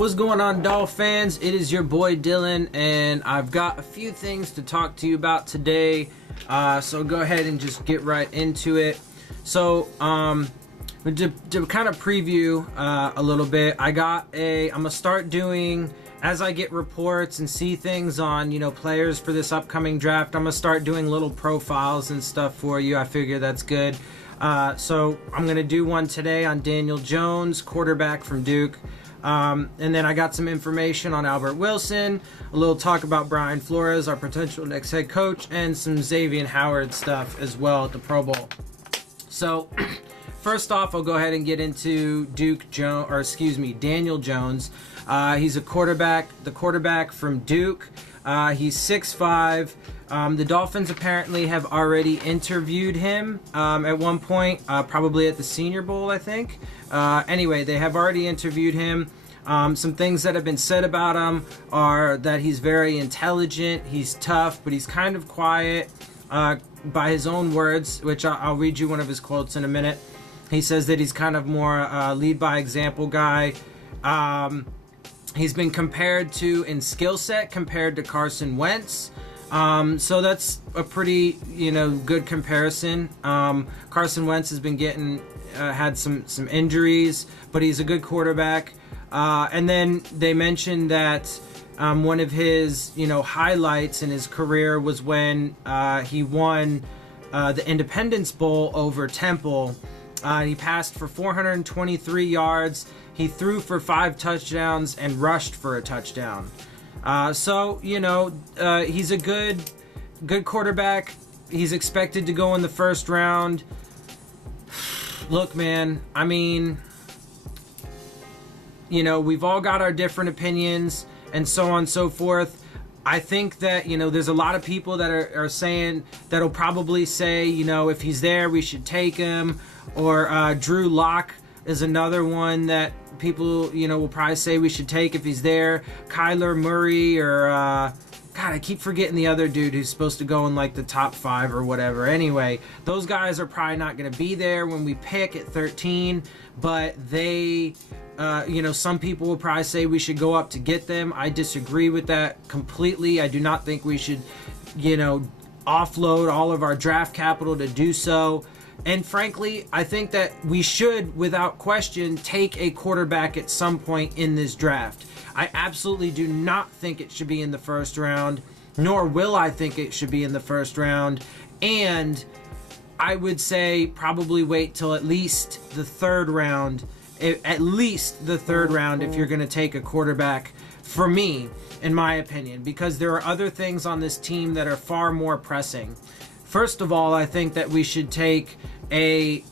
What's going on, Dolphins? It is your boy Dillon, and I've got a few things to talk to you about today. So go ahead and just get right into it. So, to kind of preview a little bit, I'm gonna start doing, as I get reports and see things on, players for this upcoming draft, I'm gonna start doing little profiles and stuff for you. I figure that's good. So I'm gonna do one today on Daniel Jones, quarterback from Duke. And then I got some information on Albert Wilson, a little talk about Brian Flores, our potential next head coach, and some Xavien Howard stuff as well at the Pro Bowl. So, first off, I'll go ahead and get into Daniel Jones. He's the quarterback from Duke. He's 6'5". The Dolphins apparently have already interviewed him at one point, probably at the Senior Bowl, I think. Anyway, they have already interviewed him. Some things that have been said about him are that he's very intelligent, he's tough, but he's kind of quiet, by his own words, which I'll read you one of his quotes in a minute. He says that he's kind of more lead by example guy. He's been compared to, in skill set, compared to Carson Wentz. So that's a pretty, good comparison. Carson Wentz has been had some injuries, but he's a good quarterback. And then they mentioned that one of his, highlights in his career was when he won the Independence Bowl over Temple. He passed for 423 yards. He threw for 5 touchdowns and rushed for a touchdown. So, he's a good quarterback. He's expected to go in the first round. Look, man, I mean, we've all got our different opinions and so on and so forth. I think that, there's a lot of people that are saying, that'll probably say, if he's there, we should take him. Or Drew Lock is another one that people, will probably say we should take if he's there. Kyler Murray or, God, I keep forgetting the other dude who's supposed to go in like the top 5 or whatever. Anyway, those guys are probably not going to be there when we pick at 13, but they, some people will probably say we should go up to get them. I disagree with that completely. I do not think we should, offload all of our draft capital to do so. And frankly, I think that we should, without question, take a quarterback at some point in this draft. I absolutely do not think it should be in the first round, nor will I think it should be in the first round. And I would say probably wait till at least the third round, if you're going to take a quarterback, for me, in my opinion, because there are other things on this team that are far more pressing. First of all, I think that we should take an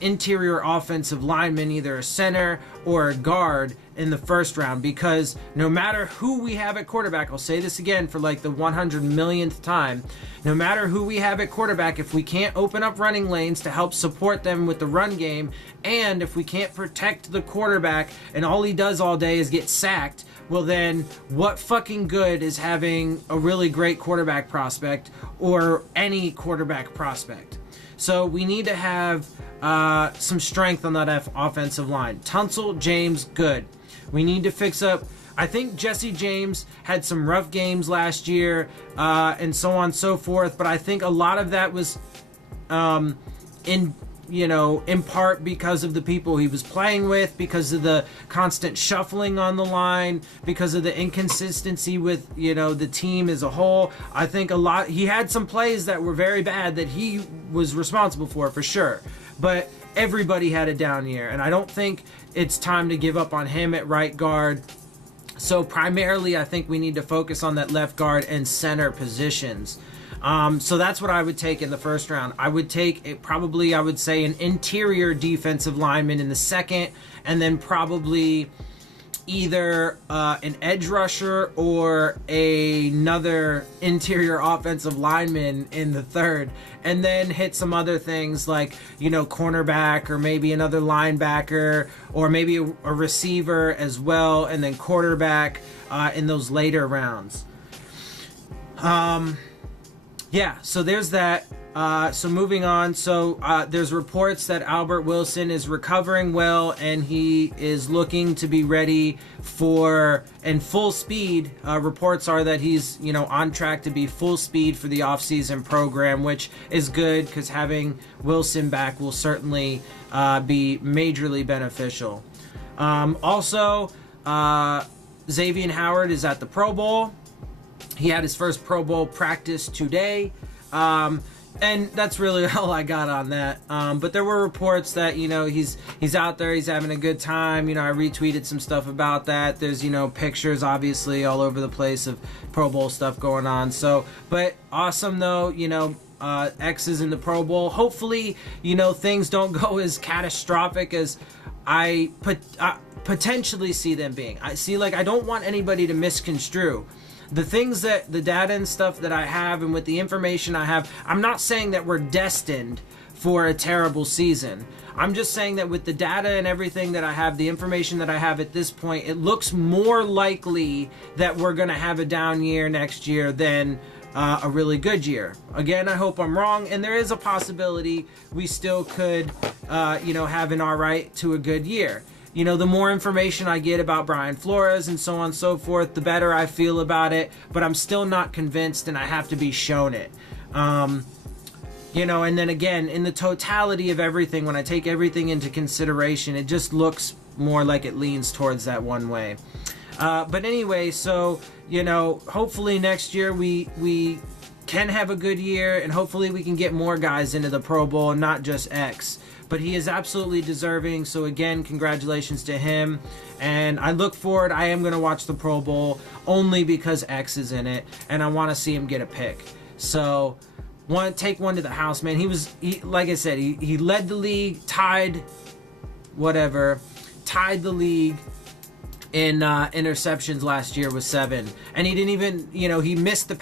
interior offensive lineman, either a center or a guard, in the first round, because no matter who we have at quarterback, I'll say this again for like the 100 millionth time, no matter who we have at quarterback, if we can't open up running lanes to help support them with the run game, and if we can't protect the quarterback and all he does all day is get sacked, well then, what fucking good is having a really great quarterback prospect or any quarterback prospect? So we need to have some strength on that offensive line. Tunsil, James, good. We need to fix up. I think Jesse James had some rough games last year and so on and so forth, but I think a lot of that was in part because of the people he was playing with, because of the constant shuffling on the line, because of the inconsistency with, the team as a whole. I think he had some plays that were very bad that he was responsible for sure. But everybody had a down year, and I don't think it's time to give up on him at right guard. So primarily, I think we need to focus on that left guard and center positions. So that's what I would take in the first round. I would take I would say an interior defensive lineman in the second, and then probably either an edge rusher or another interior offensive lineman in the third, and then hit some other things like, cornerback, or maybe another linebacker, or maybe a receiver as well, and then quarterback in those later rounds. Yeah, so there's that. So moving on, there's reports that Albert Wilson is recovering well and he is looking to be ready for and full speed. Reports are that he's on track to be full speed for the offseason program, which is good because having Wilson back will certainly be majorly beneficial. Also, Xavien Howard is at the Pro Bowl. He had his first Pro Bowl practice today. And that's really all I got on that. But there were reports that, he's out there, he's having a good time. I retweeted some stuff about that. There's, pictures obviously all over the place of Pro Bowl stuff going on. But awesome though, X is in the Pro Bowl. Hopefully, things don't go as catastrophic as I potentially see them being. I don't want anybody to misconstrue the things that the data and stuff that I have, and with the information I have. I'm not saying that we're destined for a terrible season. I'm just saying that with the data and everything that I have, the information that I have at this point, it looks more likely that we're going to have a down year next year than a really good year. Again, I hope I'm wrong, and there is a possibility we still could, have an all right to a good year. The more information I get about Brian Flores and so on and so forth, the better I feel about it, but I'm still not convinced and I have to be shown it. And then again, in the totality of everything, when I take everything into consideration, it just looks more like it leans towards that one way. But anyway, hopefully next year we can have a good year, and hopefully we can get more guys into the Pro Bowl and not just X. But he is absolutely deserving, so again, congratulations to him. And I look forward, I am going to watch the Pro Bowl only because X is in it, and I want to see him get a pick. So, take one to the house, man. Like I said, he led the league, tied the league in interceptions last year with 7. And he didn't even, he missed the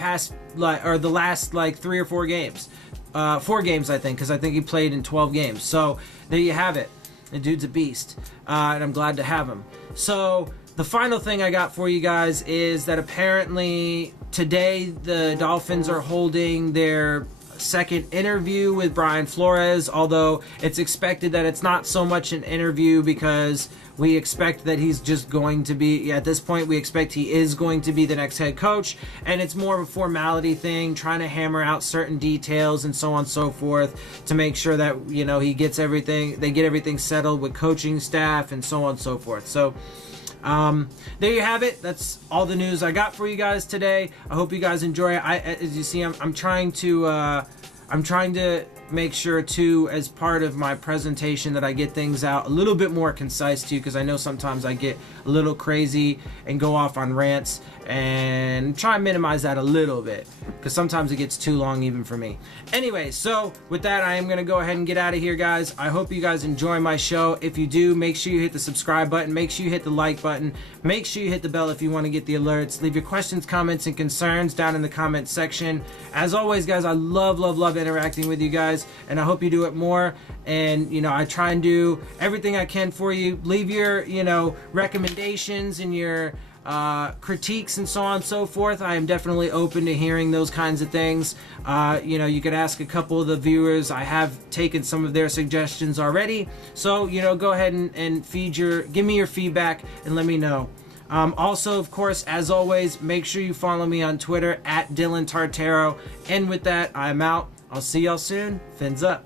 last 3 or 4 games. 4 games, I think, because I think he played in 12 games. So there you have it. The dude's a beast, and I'm glad to have him. So the final thing I got for you guys is that apparently today the Dolphins are holding their second interview with Brian Flores, although it's expected that it's not so much an interview because we expect that he's just going to be, at this point, we expect he is going to be the next head coach, and it's more of a formality thing, trying to hammer out certain details and so on and so forth to make sure that, he gets everything, they get everything settled with coaching staff and so on and so forth. So, there you have it. That's all the news I got for you guys today. I hope you guys enjoy it. As you see, I'm trying to make sure too, as part of my presentation, that I get things out a little bit more concise too, because I know sometimes I get a little crazy and go off on rants, and try and minimize that a little bit because sometimes it gets too long even for me. Anyway, so with that, I am going to go ahead and get out of here, guys. I hope you guys enjoy my show. If you do, make sure you hit the subscribe button, make sure you hit the like button, make sure you hit the bell if you want to get the alerts. Leave your questions, comments, and concerns down in the comment section. As always, guys, I love interacting with you guys, and I hope you do it more. And I try and do everything I can for you. Leave your recommendations and your critiques and so on and so forth. I am definitely open to hearing those kinds of things. You could ask a couple of the viewers. I have taken some of their suggestions already, so go ahead and give me your feedback and let me know. Also, of course, as always, make sure you follow me on Twitter at Dillon Tartaro. And with that, I'm out. I'll see y'all soon. Fins up.